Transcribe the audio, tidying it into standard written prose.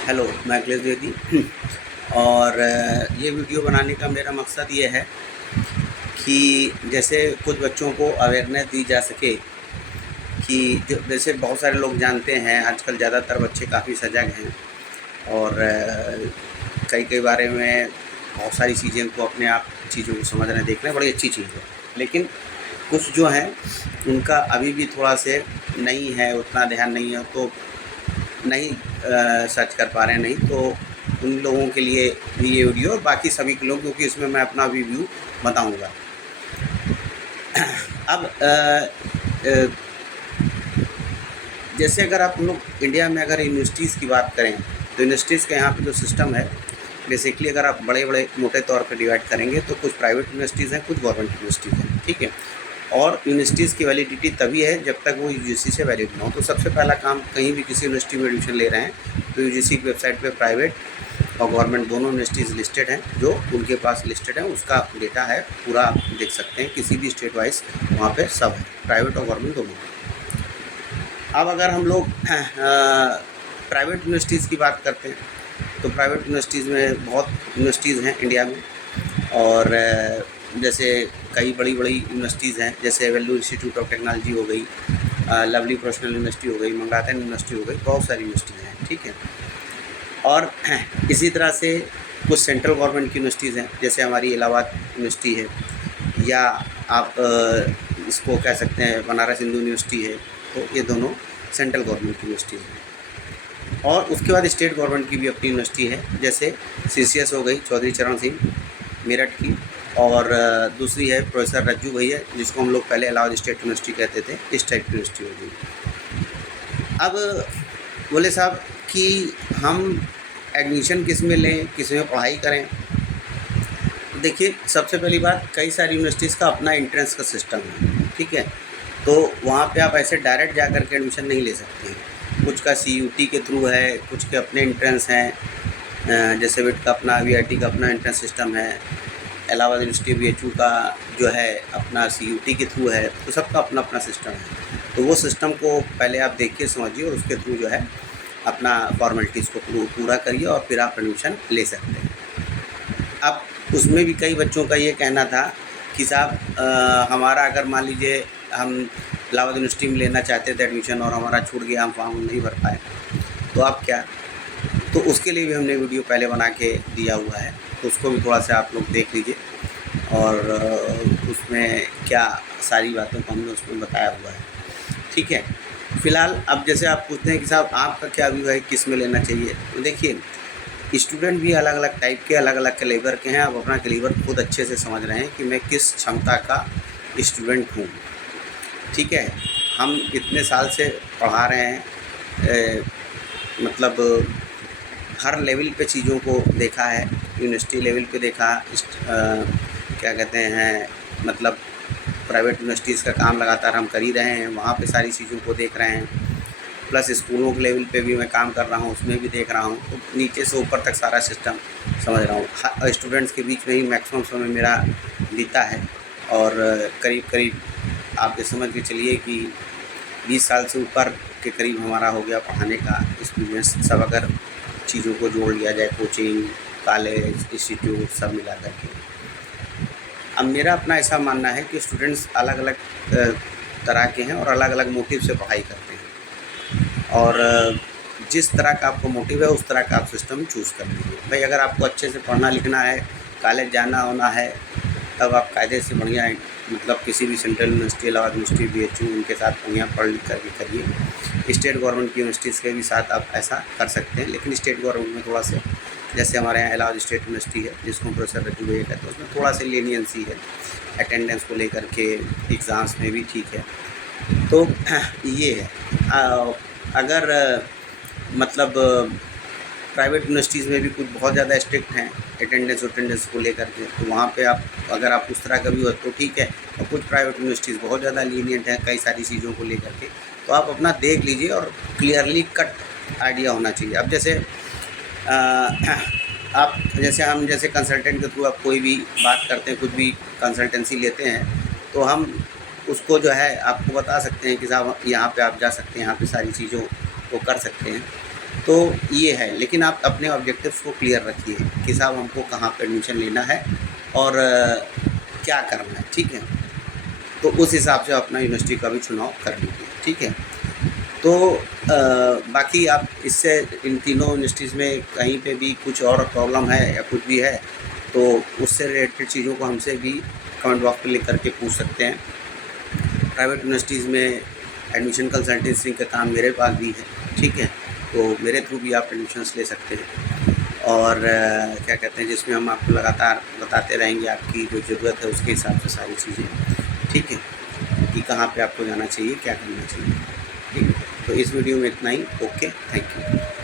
Hello, मैं अखिलेश द्विवेदी। और ये वीडियो बनाने का मेरा मकसद ये है कि जैसे कुछ बच्चों को अवेयरनेस दी जा सके कि जो जैसे बहुत सारे लोग जानते हैं आजकल ज़्यादातर बच्चे काफ़ी सजग हैं और कई कई बारे में बहुत सारी चीज़ें को अपने आप चीज़ों को समझ रहे हैं, देख रहे हैं, बड़ी अच्छी चीज़ है। लेकिन कुछ जो हैं उनका अभी भी थोड़ा से नहीं है, उतना ध्यान नहीं है, तो नहीं सर्च कर पा रहे हैं, नहीं तो उन लोगों के लिए भी ये वीडियो और बाकी सभी के लोग, क्योंकि इसमें मैं अपना भी व्यू बताऊँगा। अब जैसे अगर आप लोग इंडिया में अगर यूनिवर्सिटीज़ की बात करें तो यूनिवर्सिटीज़ का यहाँ पे जो सिस्टम है, बेसिकली अगर आप बड़े बड़े मोटे तौर पर डिवाइड करेंगे तो कुछ प्राइवेट यूनिवर्सिटीज़ हैं, कुछ गवर्नमेंट यूनिवर्सिटीज़ हैं, ठीक है। और यूनिवर्सिटीज़ की वैलिडिटी तभी है जब तक वो यूजीसी से वैलिड ना हो। तो सबसे पहला काम, कहीं भी किसी यूनिवर्सिटी में एडमिशन ले रहे हैं तो यूजीसी की वेबसाइट पे प्राइवेट और गवर्नमेंट दोनों यूनिवर्सिटीज़ लिस्टेड हैं, जो उनके पास लिस्टेड है उसका डेटा है पूरा, आप देख सकते हैं। किसी भी स्टेट वाइज वहाँ पे सब है, प्राइवेट और गवर्नमेंट दोनों। अब अगर हम लोग प्राइवेट यूनिवर्सिटीज़ की बात करते हैं तो प्राइवेट यूनिवर्सिटीज़ में बहुत यूनिवर्सिटीज़ हैं इंडिया में। और जैसे कई बड़ी बड़ी यूनिवर्सिटीज़ हैं, जैसे वेल्लूर इंस्टीट्यूट ऑफ टेक्नोलॉजी हो गई, लवली प्रोफेशनल यूनिवर्सिटी हो गई, मंगातन यूनिवर्सिटी हो गई, बहुत सारी यूनिवर्सिटीज़ हैं, ठीक है। और इसी तरह से कुछ सेंट्रल गवर्नमेंट की यूनिवर्सिटीज़ हैं, जैसे हमारी इलाहाबाद यूनिवर्सिटी है, या आप इसको कह सकते हैं बनारस हिंदू यूनिवर्सिटी है। तो ये दोनों सेंट्रल गवर्नमेंट की यूनिवर्सिटीज़ हैं। और उसके बाद स्टेट गवर्नमेंट की भी अपनी यूनिवर्सिटी है, जैसे सीसीएस हो गई चौधरी चरण सिंह मेरठ की, और दूसरी है प्रोफेसर रज्जू भैया, जिसको हम लोग पहले इलाहाबाद स्टेट यूनिवर्सिटी कहते थे, इस टाइप की यूनिवर्सिटी हो गई। अब बोले साहब कि हम एडमिशन किस में लें, किस में पढ़ाई करें। तो देखिए, सबसे पहली बात, कई सारी यूनिवर्सिटीज़ का अपना एंट्रेंस का सिस्टम है, ठीक है। तो वहाँ पे आप ऐसे डायरेक्ट जा कर के एडमिशन नहीं ले सकते हैं। कुछ का सीयूटी के थ्रू है, कुछ के अपने एंट्रेंस हैं, जैसे वेट का अपना, वीआईटी का अपना एंट्रेंस सिस्टम है, इलाहाबाद यूनिवर्सिटी बीएचयू का जो है अपना सीयूटी के थ्रू है। तो सबका अपना अपना सिस्टम है। तो वो सिस्टम को पहले आप देखिए, समझिए, और उसके थ्रू जो है अपना फॉर्मेलिटीज़ को पूरा करिए और फिर आप एडमिशन ले सकते हैं। अब उसमें भी कई बच्चों का ये कहना था कि साहब हमारा अगर मान लीजिए हम इलाहाबाद यूनिवर्सिटी में लेना चाहते थे एडमिशन और हमारा छूट गया, हम फॉर्म नहीं भर पाए, तो आप क्या। तो उसके लिए भी हमने वीडियो पहले बना के दिया हुआ है, तो उसको भी थोड़ा सा आप लोग देख लीजिए। और उसमें क्या सारी बातों को हमने उसमें बताया हुआ है, ठीक है। फ़िलहाल अब जैसे आप पूछते हैं कि साहब आपका क्या व्यू है, किस में लेना चाहिए। तो देखिए, स्टूडेंट भी अलग अलग टाइप के, अलग अलग कैलिबर के हैं। आप अपना कैलिबर खुद अच्छे से समझ रहे हैं कि मैं किस क्षमता का स्टूडेंट हूँ, ठीक है। हम इतने साल से पढ़ा रहे हैं, मतलब हर लेवल पे चीज़ों को देखा है, यूनिवर्सिटी लेवल पे देखा, क्या कहते हैं, मतलब प्राइवेट यूनिवर्सिटीज़ का काम लगातार हम कर ही रहे हैं, वहाँ पे सारी चीज़ों को देख रहे हैं। प्लस स्कूलों के लेवल पे भी मैं काम कर रहा हूँ, उसमें भी देख रहा हूँ। तो नीचे से ऊपर तक सारा सिस्टम समझ रहा हूँ। स्टूडेंट्स के बीच में ही मैक्सिमम समय मेरा बीता है, और करीब करीब आप ये समझ के चलिए कि 20 साल से ऊपर के करीब हमारा हो गया पढ़ाने का एक्सपीरियंस, सब अगर चीज़ों को जोड़ लिया जाए, कोचिंग, कॉलेज, इंस्टीट्यूट, सब मिला करके। अब मेरा अपना ऐसा मानना है कि स्टूडेंट्स अलग अलग तरह के हैं और अलग अलग मोटिव से पढ़ाई करते हैं, और जिस तरह का आपको मोटिव है उस तरह का आप सिस्टम चूज़ कर लीजिए। भाई अगर आपको अच्छे से पढ़ना लिखना है, कॉलेज जाना होना है, तब आप कायदे से बढ़िया मतलब किसी भी central university, Allahabad university, BHU, उनके साथ बढ़िया पढ़ लिख करके करिए। स्टेट गवर्नमेंट की यूनिवर्सिटीज़ के भी साथ आप ऐसा कर सकते हैं, लेकिन स्टेट गवर्नमेंट में थोड़ा सा, जैसे हमारे यहाँ इलाहाबाद स्टेट यूनिवर्सिटी है, जिसको प्रोफेसर रज्जू भैया कहते हैं, उसमें थोड़ा सा लीनियंसी है अटेंडेंस को लेकर के, एग्ज़ाम्स में भी ठीक है। तो ये है। अगर मतलब प्राइवेट यूनिवर्सिटीज़ में भी कुछ बहुत ज़्यादा स्ट्रिक्ट हैं अटेंडेंस को लेकर के, तो वहाँ पे आप, अगर आप उस तरह का भी हो तो ठीक है। और कुछ प्राइवेट यूनिवर्सिटीज़ बहुत ज़्यादा लीनियंट हैं कई सारी चीज़ों को लेकर के, तो आप अपना देख लीजिए और क्लियरली कट आइडिया होना चाहिए। अब जैसे आप जैसे कंसल्टेंट के थ्रू आप कोई भी बात करते हैं, कुछ भी कंसल्टेंसी लेते हैं, तो हम उसको जो है आपको बता सकते हैं कि साहब यहाँ पे आप जा सकते हैं, यहाँ पे सारी चीज़ों को कर सकते हैं। तो ये है, लेकिन आप अपने ऑब्जेक्टिव्स को क्लियर रखिए कि साहब हमको कहाँ पे एडमिशन लेना है और क्या करना है, ठीक है। तो उस हिसाब से अपना यूनिवर्सिटी का भी चुनाव कर लीजिए, ठीक है। तो बाकी आप इससे इन तीनों यूनिवर्सिटीज़ में कहीं पे भी कुछ और प्रॉब्लम है या कुछ भी है तो उससे रिलेटेड चीज़ों को हमसे भी कमेंट बॉक्स में लिख करके पूछ सकते हैं। प्राइवेट यूनिवर्सिटीज़ में एडमिशन कंसल्टेंसी का काम मेरे पास भी है, ठीक है। तो मेरे थ्रू भी आप एडमिशन्स ले सकते हैं और क्या कहते हैं, जिसमें हम आपको लगातार बताते रहेंगे आपकी जो ज़रूरत है उसके हिसाब से सारी चीज़ें, ठीक है, कि कहाँ पे आपको जाना चाहिए, क्या करना चाहिए, ठीक है। तो इस वीडियो में इतना ही। Okay, thank you.